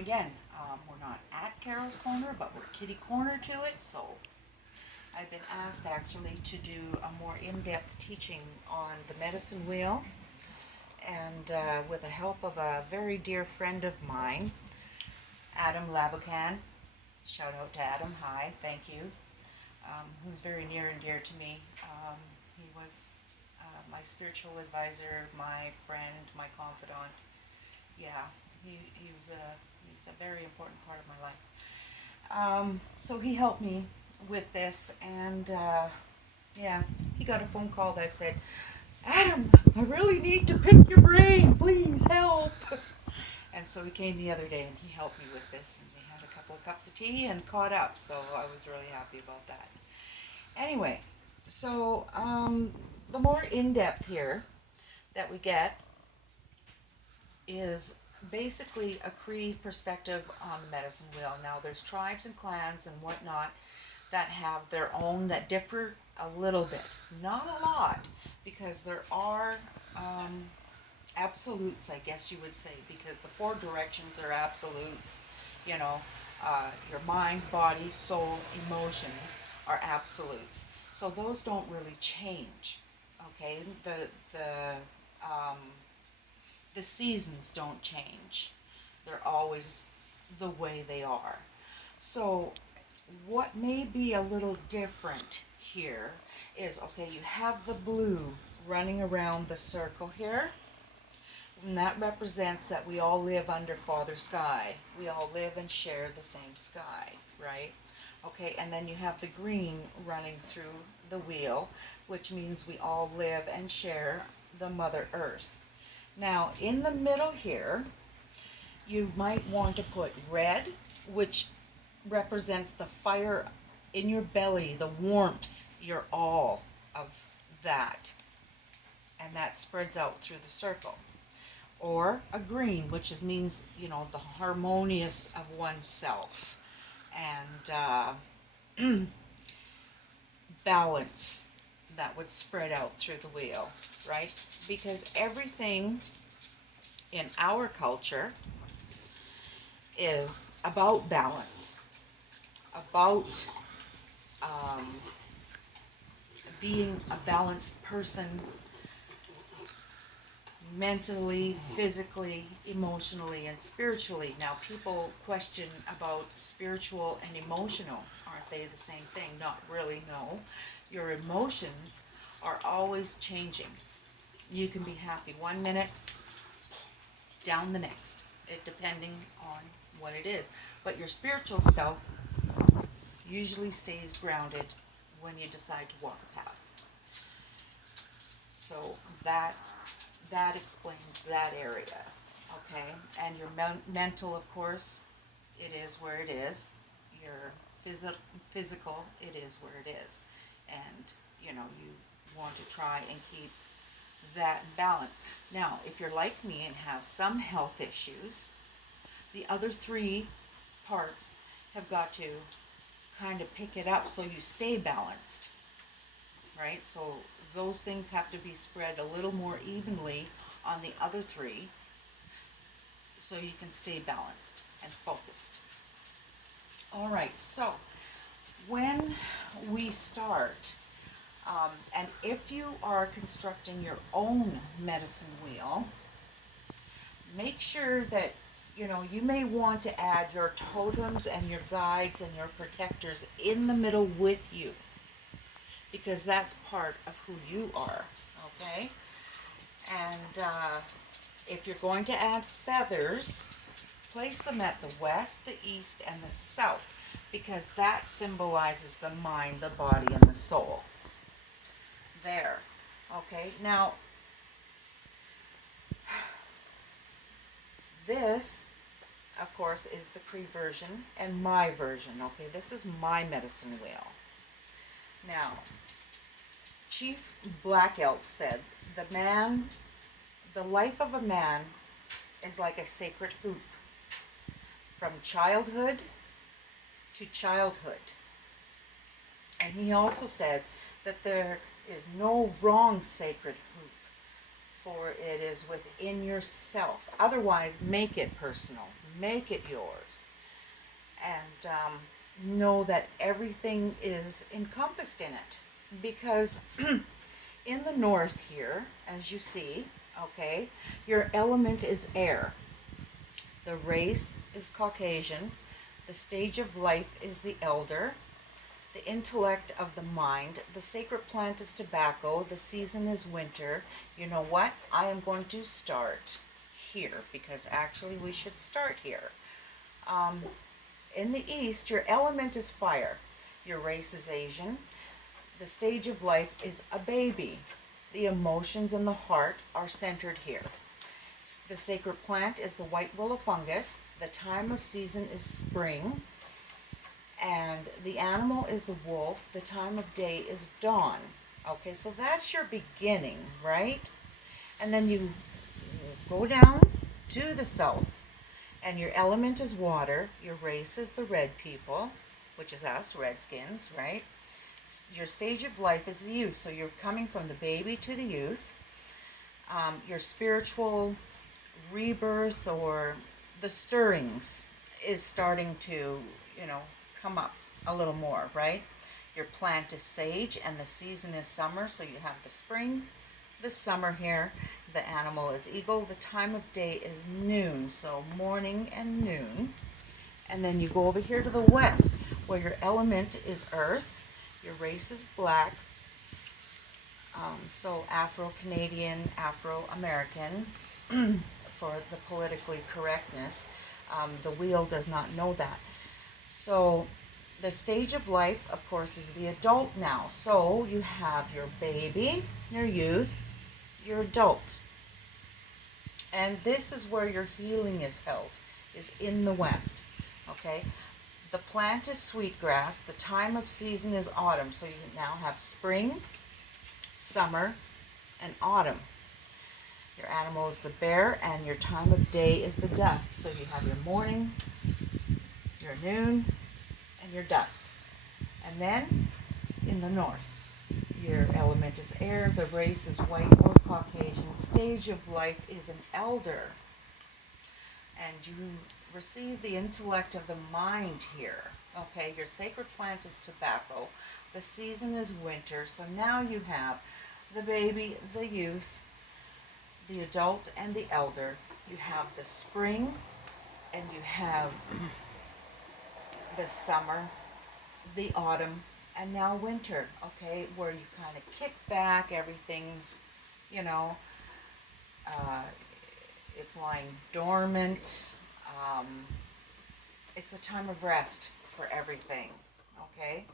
again, we're not at Carol's Corner, but we're kitty corner to it, so I've been asked actually to do a more in-depth teaching on the medicine wheel, and with the help of a very dear friend of mine, Adam Labacan. Shout out to Adam, hi, thank you. Who's very near and dear to me. He was my spiritual advisor, my friend, my confidant. Yeah, he's a very important part of my life. So he helped me with this, and yeah, he got a phone call that said, Adam, I really need to pick your brain, please help. And so he came the other day and he helped me with this, and we had a couple of cups of tea and caught up, so I was really happy about that. Anyway, so the more in-depth here that we get is basically a Cree perspective on the medicine wheel. Now there's tribes and clans and whatnot that have their own, that differ a little bit, not a lot, because there are absolutes, I guess you would say, because the four directions are absolutes. You know, your mind, body, soul, emotions are absolutes. So those don't really change. Okay, um, the seasons don't change. They're always the way they are. So what may be a little different here is, okay, you have the blue running around the circle here, and that represents that we all live under Father Sky. We all live and share the same sky, right? Okay, and then you have the green running through the wheel, which means we all live and share the Mother Earth. Now, in the middle here, you might want to put red, which represents the fire in your belly, the warmth. You're all of that. And that spreads out through the circle. Or a green, which means, you know, the harmonious of oneself. And balance that would spread out through the wheel, right? Because everything in our culture is about balance, about being a balanced person mentally, physically, emotionally, and spiritually. Now, people question about spiritual and emotional. Aren't they the same thing? Not really, no. Your emotions are always changing. You can be happy one minute, down the next, it depending on what it is. But your spiritual self usually stays grounded when you decide to walk a path. So that explains that area, okay? And your mental, of course, it is where it is. Your physical, it is where it is. And, you know, you want to try and keep that in balance. Now, if you're like me and have some health issues, the other three parts have got to kind of pick it up so you stay balanced, right? So those things have to be spread a little more evenly on the other three so you can stay balanced and focused. All right, so when we start, and if you are constructing your own medicine wheel, make sure that, you know, you may want to add your totems and your guides and your protectors in the middle with you, because that's part of who you are, okay? And if you're going to add feathers, place them at the west, the east, and the south, because that symbolizes the mind, the body, and the soul. There, okay? Now, this, of course, is the Cree version and my version, okay? This is my medicine wheel. Now, Chief Black Elk said, the life of a man is like a sacred hoop, from childhood to childhood. And he also said that there is no wrong sacred hoop for it is within yourself. Otherwise, make it personal, make it yours, and know that everything is encompassed in it. Because in the north here, as you see, okay, your element is air. The race is Caucasian. The stage of life is the elder. The intellect of the mind. The sacred plant is tobacco. The season is winter. You know what? I am going to start here because actually we should start here. In the east, your element is fire. Your race is Asian. The stage of life is a baby. The emotions and the heart are centered here. The sacred plant is the white willow fungus. The time of season is spring. And the animal is the wolf. The time of day is dawn. Okay, so that's your beginning, right? And then you go down to the south, and your element is water. Your race is the red people, which is us, redskins, right? Your stage of life is the youth. So you're coming from the baby to the youth. Your spiritual rebirth or the stirrings is starting to, come up a little more, right? Your plant is sage and the season is summer. So you have the spring, the summer here. The animal is eagle. The time of day is noon. So morning and noon. And then you go over here to the west where your element is earth. Your race is black. So Afro-Canadian, Afro-American for the politically correctness. The wheel does not know that. So the stage of life, of course, is the adult now. So you have your baby, your youth, your adult. And this is where your healing is held, is in the west. Okay? The plant is sweetgrass. The time of season is autumn. So you now have spring, summer, and autumn. Your animal is the bear, and your time of day is the dusk. So you have your morning, your noon, and your dusk. And then in the north, your element is air, the race is white or Caucasian, stage of life is an elder. And you receive the intellect of the mind here. Okay, your sacred plant is tobacco. The season is winter. So now you have the baby, the youth, the adult, and the elder. You have the spring, and you have the summer, the autumn, and now winter, okay, where you kind of kick back, everything's, it's lying dormant. It's a time of rest for everything, okay?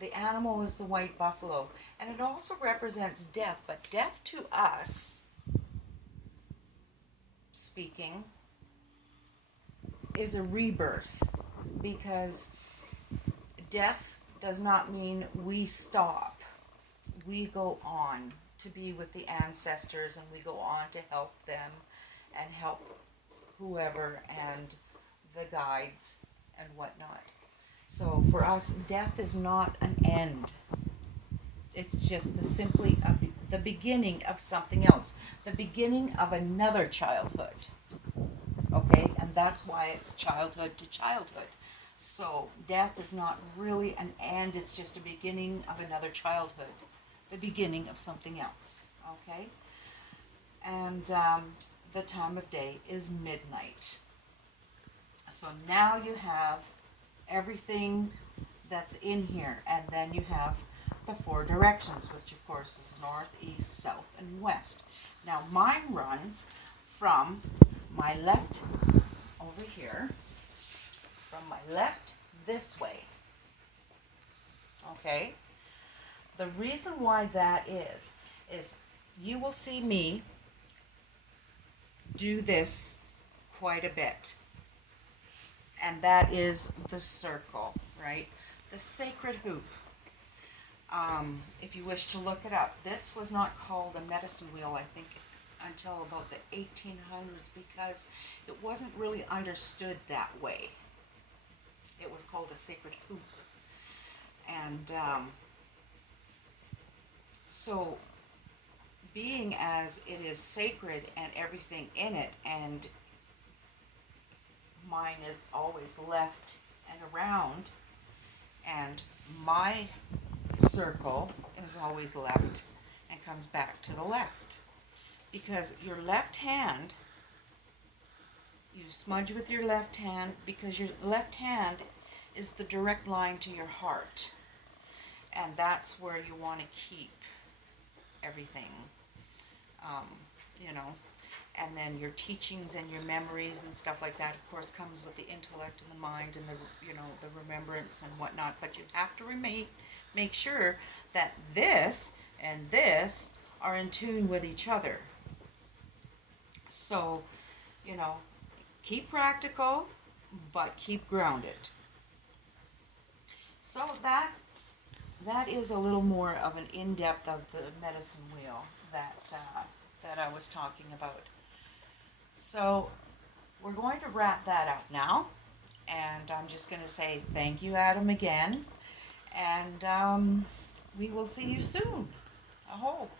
The animal is the white buffalo, and it also represents death, but death to us, speaking, is a rebirth, because death does not mean we stop. We go on to be with the ancestors, and we go on to help them and help whoever and the guides and whatnot. So for us, death is not an end. It's just simply the beginning of something else, the beginning of another childhood. Okay, and that's why it's childhood to childhood. So death is not really an end, it's just a beginning of another childhood, the beginning of something else. Okay, and the time of day is midnight. So now you have everything that's in here, and then you have the four directions, which of course is north, east, south, and west. Now mine runs from my left over here, from my left this way. Okay? The reason why that is you will see me do this quite a bit. And that is the circle, right? The sacred hoop. If you wish to look it up, this was not called a medicine wheel, I think, until about the 1800s, because it wasn't really understood that way. It was called a sacred hoop. And so being as it is sacred and everything in it, and mine is always left and around, and my circle is always left and comes back to the left. Because your left hand, you smudge with your left hand because your left hand is the direct line to your heart. And that's where you want to keep everything, um, you know. And then your teachings and your memories and stuff like that, of course, comes with the intellect and the mind and the remembrance and whatnot. But you have to make sure that this and this are in tune with each other. So, keep practical, but keep grounded. So that is a little more of an in-depth of the medicine wheel that I was talking about. So we're going to wrap that up now, and I'm just going to say thank you, Adam, again, and we will see you soon. I hope.